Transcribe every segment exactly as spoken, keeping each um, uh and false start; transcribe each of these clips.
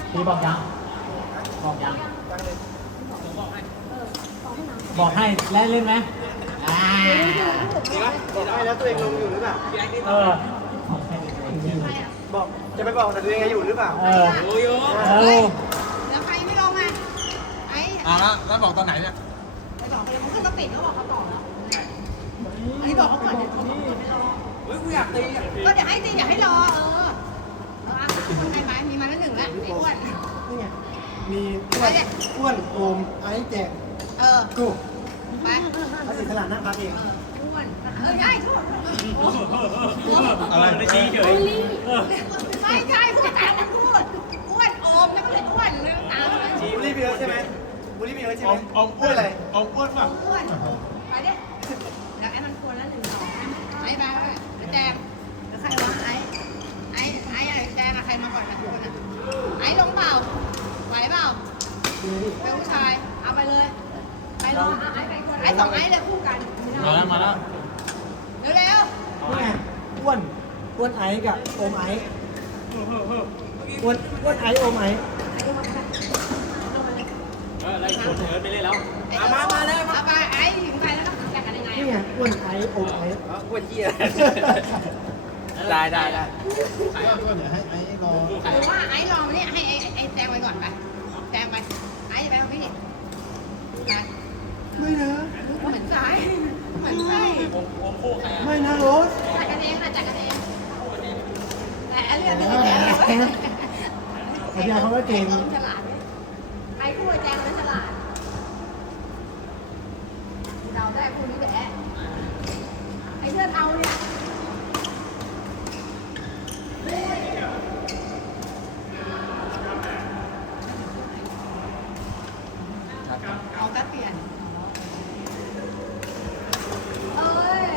พี่บอกยังบอกยังบอกให้แล้วเล่นไหมอ่าดีปะบอกให้แล้วตัวเองลงอยู่หรือเปล่าเออบอกจะไปบอกแต่ตัวเองอยู่หรือเปล่าเออโยโย่เออแล้วใครไม่ลงอ่ะไอ้อ่ะแล้วแล้วบอกตอนไหนเนี่ยไปบอกไปเขาขึ้นก็ปิดเขาบอกเขาต่อแล้วไอ้บอกเขาเปิดเนี่ยเขาบอกไม่รอเฮ้ยกูอยากตีอ่ะก็เดี๋ยวให้จริงอยากให้รอเออเออคนไทยไหมมีมาแล้วหนึ่งแล้วไอ้อ้วนนี่ไงมีอ้วนอ้วนโอมไอ้แจกเออกูไปภาษีขนาดนั่งพักเองเอออ้วนเออใช่โทษอะไรไม่ชี้เฉยไม่ใช่พูดตามมันพูดอ้วนโอมแล้วก็เลยอ้วนเรื่องตามมันบูลลี่พี่เอิร์ธใช่ไหมบูลลี่พี่เอิร์ธใช่อไหมมอมอ้วนอะไรอมอ้วนป่ะอ้วนไปดิแล้วไอ้มันควรแล้วหนึ่งสองไอ้ไปไปแจมแล้วใครวะไอ้ไอ้ไอ้ไอ้แจมอะใครมาก่อนกันทุกคนอะไอ้ลงเปล่าไหวเปล่าเป็นผู้ชายเอาไปเลยไปรอไอ้ไปคนไอ้สองไอ้เลยคู่กันมาแล้วมาแล้วเร็วเร็วนี่ไงอ้วนอ้วนไอ้กับโอมไอ้อ้วนอ้วนไอ้โอมไอ้เออไล่ชวนเอิร์ธไปเล่นแล้วเอามามาเลยเอาไปไอ้ถึงไปแล้วก็แข่งกันยังไงนี่ไงอ้วนไอ้โอมไอ้อ้วนเหี้ยได้ได้ได้ก็เดี๋ยวให้ไอ้รอหรือว่าไอ้ลองเนี่ยให้ไอ้ไอ้แจงไปก่อนไปแจงไปไอ้จะไปทำพี่นี่ไปไม่นะเหมือนสายเหมือนไส้ไม่นะโรสจัดกันเองนะจัดกันเองแต่เรื่องนี้แหมแจงไอ้ยาเขาก็เก่งฉลาดไอ้คู่แจงมันฉลาดเดาได้คู่นี้แหละไอ้เลือดเอาเนี่ยเอากระเปลี่ยนเอ้ย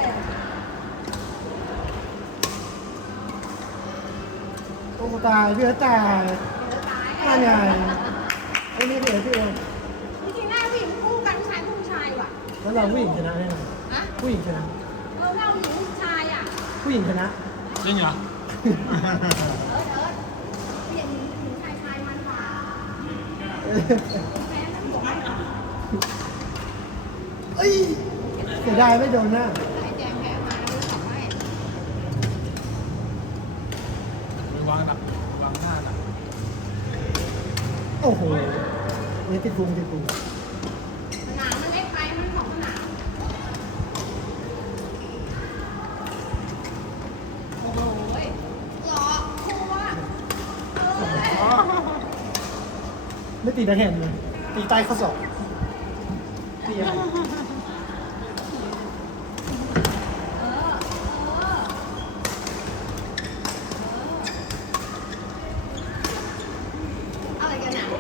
โอ้ตายพี่เอิร์ธตายนั่นไงไอ้นี่พี่เอิร์ธพี่เอิร์ธจริงๆหน้าผู้หญิงคู่กันผู้ชายคู่ผู้ชายว่ะแล้วเราผู้หญิงชนะแน่นอนฮะผู้หญิงชนะเออหน้าผู้หญิงผู้ชายอ่ะผู้หญิงชนะจริงเหรอเอิร์ดเอิร์ดผู้หญิงผู้หญิงชายชายมันกว่าแฟนนั่งหัวไม่เหรอเอ้ยเสียดายไม่โดนหน้าไอ้แจงแพ้มาแล้วไม่บอกให้ไปวางหนักวางหน้าหนักโอ้โหนี่ติดพุงติดพุงสนามมันเล็กไปมันของสนามโอ้โหหล่อครัวเออไม่ตีตะแขนเลยตีใต้ข้อศอกตีอะไรเออเอออะไรกันอ่ะ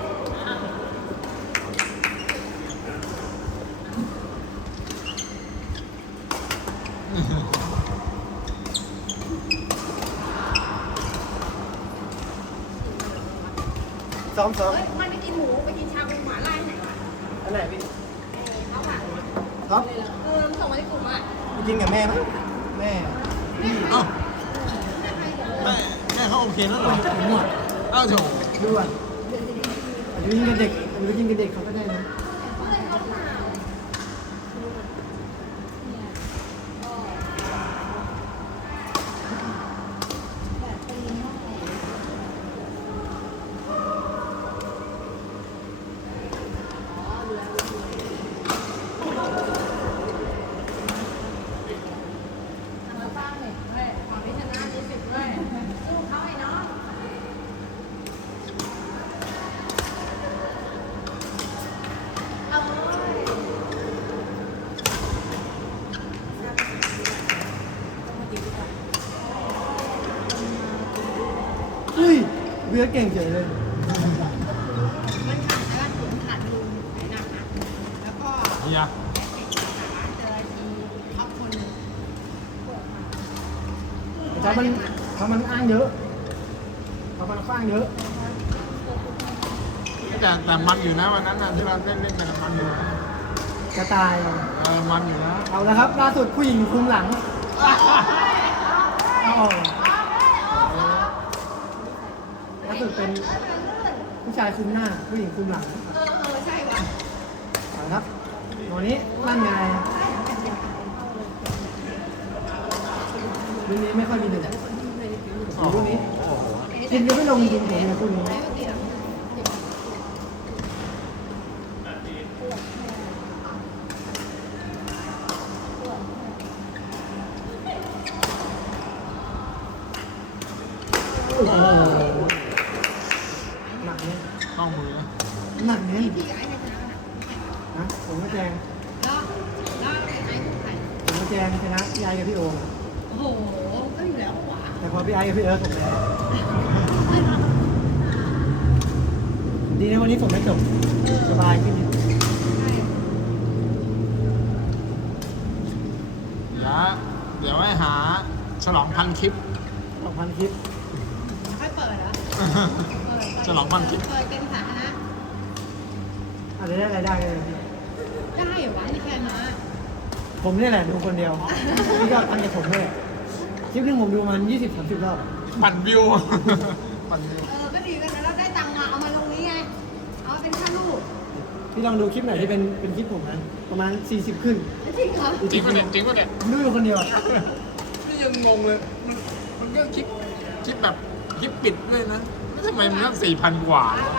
ซ้อมซ้อมเฮ้ยมันไปกินหมูไปกินชาบูหมาล่าที่ไหนวะอันไหนพี่เขาอะครับเออมันส่งมาในกลุ่มอ่ะไปกินกับแม่มั้ยแม่เอ้าแม่แม่เขาโอเคแล้วเหรอผมหมดเอ้าโถด้วยอายุยิ่งกับเด็กอายุยิ่งกับเด็กเขาก็ได้นะมาสร้างเลยเว้ยของที่ชนะยี่สิบเว้ยสู้เขาไอ้น้องเอาเว้ยเฮ้ยเบียร์เก่งเฉยเลยมันขาดแล้วถึงขาดลุงไหนหนักนะแล้วก็เฮียเจอทีท็อปคนหนึ่งแต่ถ้ามันถ้ามันอ้างเยอะถ้ามันฟ้างเยอะแต่แต่มันอยู่นะวันนั้นน่ะที่เราเล่นเล่นกันมันอยู่นะกระตายเออมันอยู่นะเอาแล้วครับล่าสุดผู้หญิงคุมหลังเอาล่าสุดเป็นผู้ผู้ชายคุมหน้า ผู้หญิงคุมหลังเออเออใช่ว่ะเอาละครับตัวนี้นั่นไงรุ่นนี้ไม่ค่อยมีหนึ่งรุ่นนี้กินก็ไม่ลงจริงๆผมเนี่ยรุ่นนี้ไหนเมื่อกี้อ่ะโอ้โหหนักเนี่ยต้องมือนะหนักเนี่ยพี่ไอ้ไม่ชนะนะนะผมก็แจงแล้วแล้วไอ้ไอ้คู่ใครผมก็แจงชนะพี่ไอ้กับพี่โอมโอ้โหก็อยู่แล้วหว่าแต่พอพี่ไอ้กับพี่เอิร์ธผมแพ้ดีนะวันนี้ผมไม่จบสบายขึ้นนิดเดี๋ยวเดี๋ยวให้หาฉลองพันคลิปสองพันคลิปค่อยเปิดเหรอเปิดฉลองวันคลิปเปิดเป็นสาธารณะอาจจะได้รายได้เลยพี่ได้เหรอวะนี่แค่มาผมเนี่ยแหละดูคนเดียวพี่ก็ตั้งใจผมด้วยคลิปหนึงผมดูมันยี่สิบสามสิบรอบปั่นวิว ปั่นวิวเออก็ดีกันนะเราได้ตังค์มาเอามาลงนี้ไงเอามาเป็นค่าลูกพี่ลองดูคลิปไหนที่เป็นเป็นคลิปผมนะประมาณสี่สิบขึ้นจริงเหรอจริงปะเนี่ยจริงปะเนี่ยผมดูอยู่คนเดียวอะนี่ยังงงเลย มันมันก็คลิปคลิปแบบคลิปปิดด้วยนะแล้วทำไมมันต้องสี่พันกว่าไปวะไป